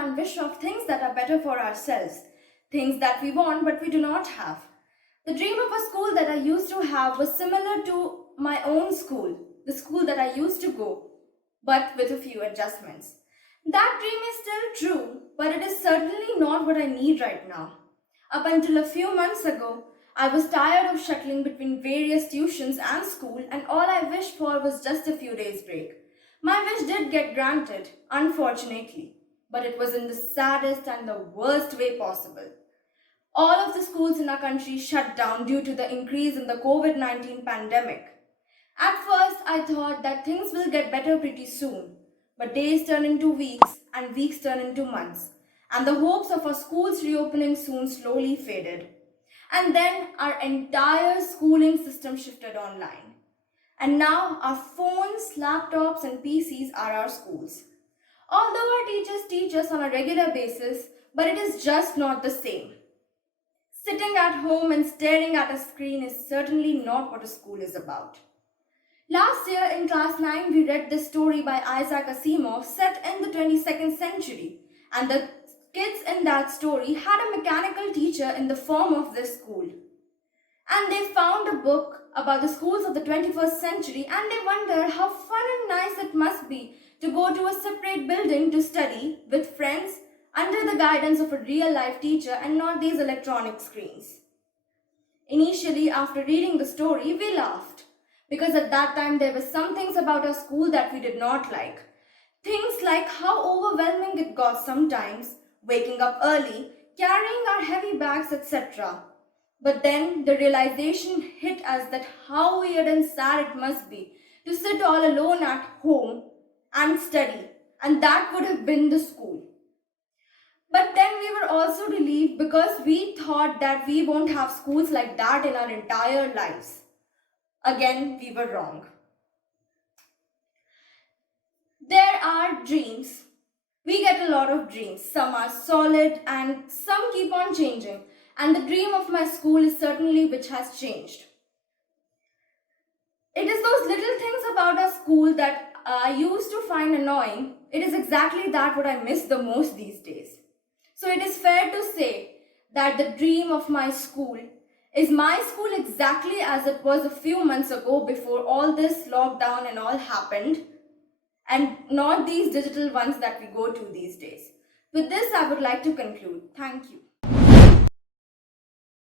and wish of things that are better for ourselves, things that we want but we do not have. The dream of a school that I used to have was similar to my own school, the school that I used to go, but with a few adjustments. That dream is still true, but it is certainly not what I need right now. Up until a few months ago, I was tired of shuttling between various tuitions and school, and all I wished for was just a few days' break. My wish did get granted, unfortunately, but it was in the saddest and the worst way possible. All of the schools in our country shut down due to the increase in the COVID-19 pandemic. At first, I thought that things will get better pretty soon, but days turn into weeks and weeks turn into months, and the hopes of our schools reopening soon slowly faded. And then our entire schooling system shifted online. And now our phones, laptops, and PCs are our schools. Although our teachers teach us on a regular basis, but it is just not the same. Sitting at home and staring at a screen is certainly not what a school is about. Last year in class 9, we read this story by Isaac Asimov set in the 22nd century, and the kids in that story had a mechanical teacher in the form of this school. And they found a book about the schools of the 21st century, and they wonder how fun and nice it must be to go to a separate building to study with friends under the guidance of a real-life teacher and not these electronic screens. Initially, after reading the story, we laughed, because at that time there were some things about our school that we did not like. Things like how overwhelming it got sometimes, waking up early, carrying our heavy bags, etc. But then the realization hit us that how weird and sad it must be to sit all alone at home and study, and that would have been the school. But then we were also relieved because we thought that we won't have schools like that in our entire lives. Again, we were wrong. There are dreams. We get a lot of dreams. Some are solid and some keep on changing. And the dream of my school is certainly which has changed. It is those little things about our school that I used to find annoying. It is exactly that what I miss the most these days. So it is fair to say that the dream of my school is my school exactly as it was a few months ago before all this lockdown and all happened, and not these digital ones that we go to these days. With this, I would like to conclude. Thank you.